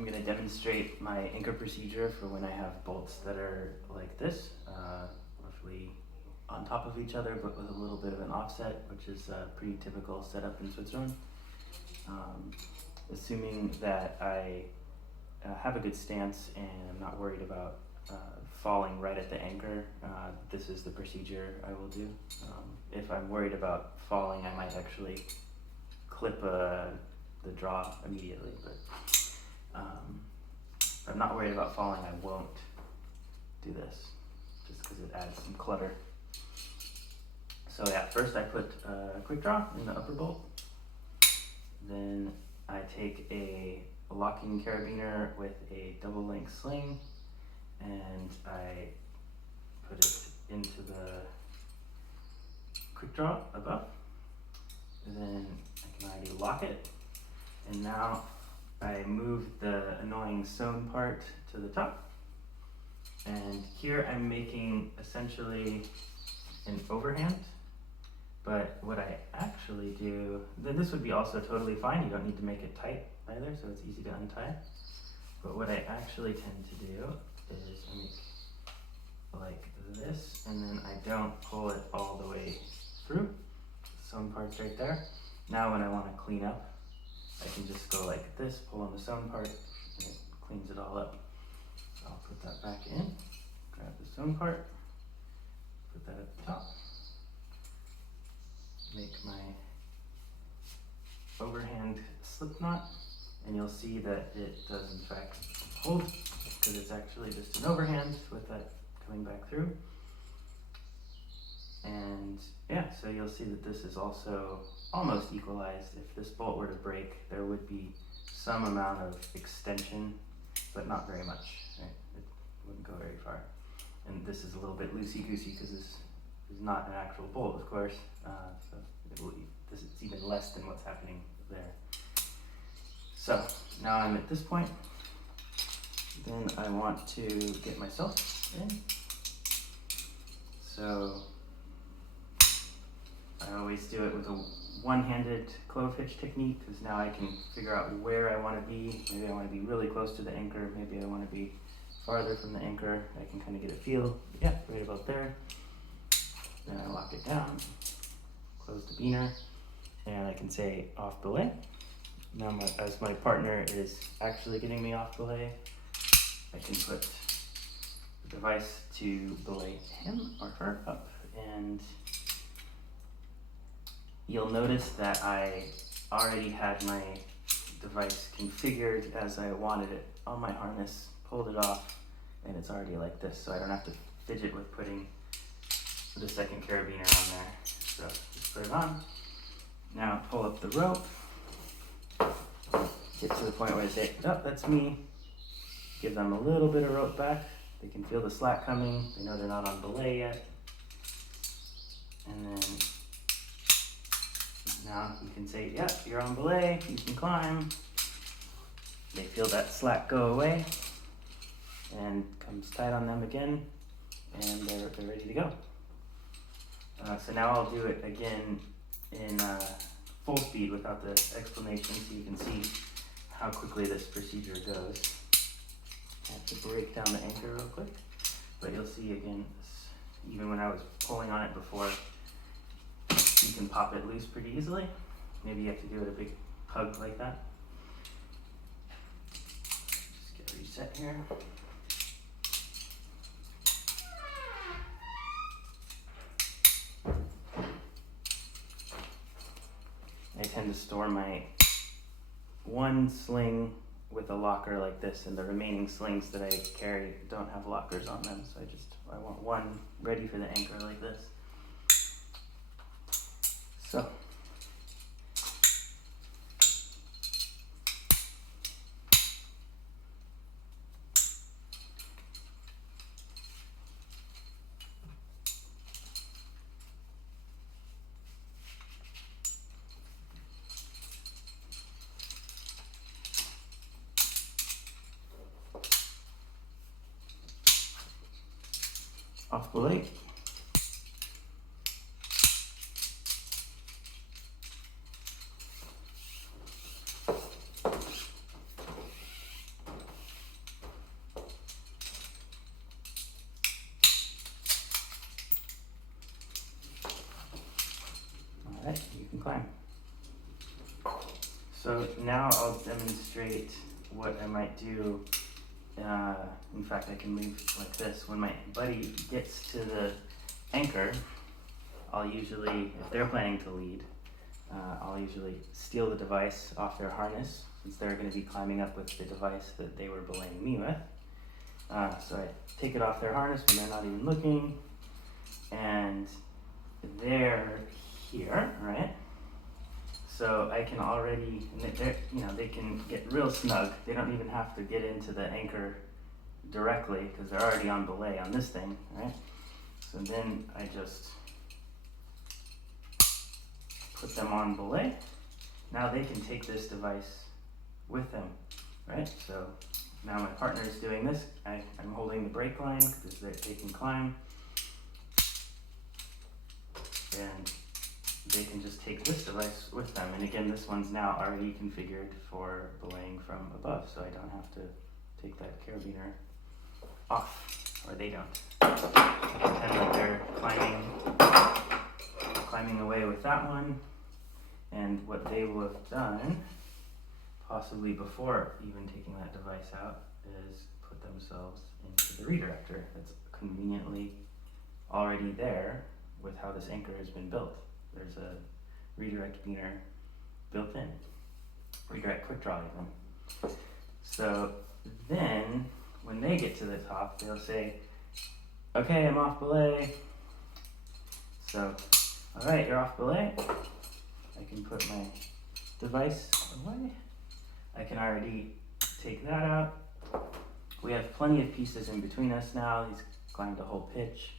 I'm going to demonstrate my anchor procedure for when I have bolts that are like this, roughly on top of each other but with a little bit of an offset, which is a pretty typical setup in Switzerland. Assuming that I have a good stance and I'm not worried about falling right at the anchor, this is the procedure I will do. If I'm worried about falling, I might actually clip the draw immediately, but if I'm not worried about falling, I won't do this, just because it adds some clutter. So yeah, first I put a quick draw in the upper bolt. Then I take a locking carabiner with a double length sling and I put it into the quick draw above. And then I can already lock it. And now I move the annoying sewn part to the top. And here I'm making essentially an overhand. But what I actually do, then this would be also totally fine. You don't need to make it tight either, so it's easy to untie. But what I actually tend to do is I make like this, and then I don't pull it all the way through. Sewn part's right there. Now when I want to clean up, I can just go like this, pull on the sewn part, and it cleans it all up. So I'll put that back in, grab the sewn part, put that at the top. Make my overhand slip knot, and you'll see that it does in fact hold, because it's actually just an overhand with that coming back through. And yeah, so you'll see that this is also almost equalized. If this bolt were to break, there would be some amount of extension, but not very much, right? It wouldn't go very far. And this is a little bit loosey-goosey because this is not an actual bolt, of course, so this is even less than what's happening there. So now I'm at this point. Then I want to get myself in. So I always do it with a one-handed clove hitch technique, because now I can figure out where I want to be. Maybe I want to be really close to the anchor. Maybe I want to be farther from the anchor. I can kind of get a feel. Yeah, right about there. Then I lock it down, close the beaner, and I can say off belay. Now as my partner is actually getting me off belay, I can put the device to belay him or her up, and you'll notice that I already had my device configured as I wanted it on my harness, pulled it off, and it's already like this, so I don't have to fidget with putting the second carabiner on there. So just put it on. Now pull up the rope, get to the point where I say, oh, that's me. Give them a little bit of rope back. They can feel the slack coming. They know they're not on belay yet. And then now you can say, yep, you're on belay, you can climb. They feel that slack go away and comes tight on them again, and they're ready to go. So now I'll do it again in full speed without the explanation, so you can see how quickly this procedure goes. I have to break down the anchor real quick, but you'll see again, even when I was pulling on it before, you can pop it loose pretty easily. Maybe you have to do it a big tug like that. Just get reset here. I tend to store my one sling with a locker like this, and the remaining slings that I carry don't have lockers on them, so I want one ready for the anchor like this. So off belay. now I'll demonstrate what I might do. In fact, I can leave like this. When my buddy gets to the anchor, I'll usually, if they're planning to lead, I'll usually steal the device off their harness, since they're going to be climbing up with the device that they were belaying me with. So I take it off their harness when they're not even looking, and they're here, right? So I can already, they can get real snug. They don't even have to get into the anchor directly because they're already on belay on this thing, right? So then I just put them on belay. Now they can take this device with them, right? So now my partner is doing this. I'm holding the brake line because they can climb. And they can just take this device with them. And again, this one's now already configured for belaying from above, so I don't have to take that carabiner off, or they don't. Pretend like they're climbing away with that one. And what they will have done, possibly before even taking that device out, is put themselves into the redirector that's conveniently already there with how this anchor has been built. There's a redirect beaner built in, redirect quick draw even. So then when they get to the top, they'll say, okay, I'm off belay. So, all right, you're off belay. I can put my device away. I can already take that out. We have plenty of pieces in between us now. He's climbed a whole pitch.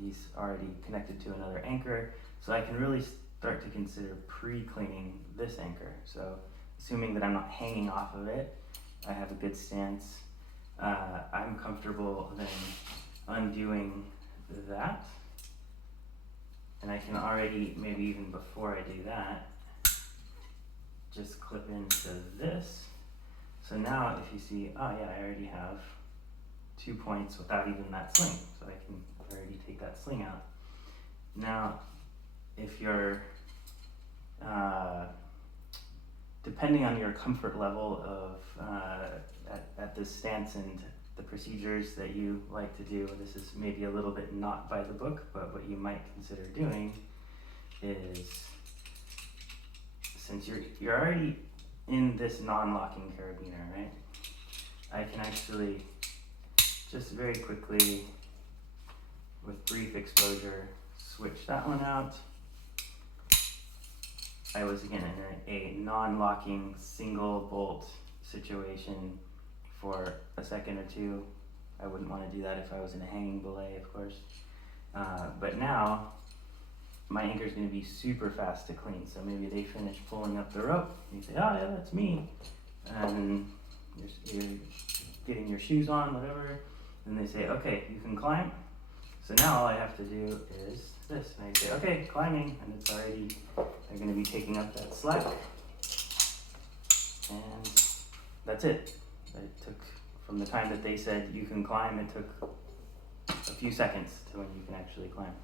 He's already connected to another anchor. So I can really start to consider pre-cleaning this anchor. So assuming that I'm not hanging off of it, I have a good stance. I'm comfortable then undoing that. And I can already, maybe even before I do that, just clip into this. So now if you see, oh yeah, I already have 2 points without even that sling. So I can already take that sling out. Now, if you're, depending on your comfort level of at this stance and the procedures that you like to do, this is maybe a little bit not by the book, but what you might consider doing is, since you're already in this non-locking carabiner, right? I can actually just very quickly, with brief exposure, switch that one out. I was again in a non-locking single bolt situation for a second or two. I wouldn't want to do that if I was in a hanging belay, of course. But now my anchor is going to be super fast to clean. So maybe they finish pulling up the rope. You say, oh yeah, that's me. And you're getting your shoes on, whatever. And they say, okay, you can climb. So now all I have to do is this. And I say, okay, climbing. And it's already, they're going to be taking up that slack. And that's it. It took, from the time that they said you can climb, it took a few seconds to when you can actually climb.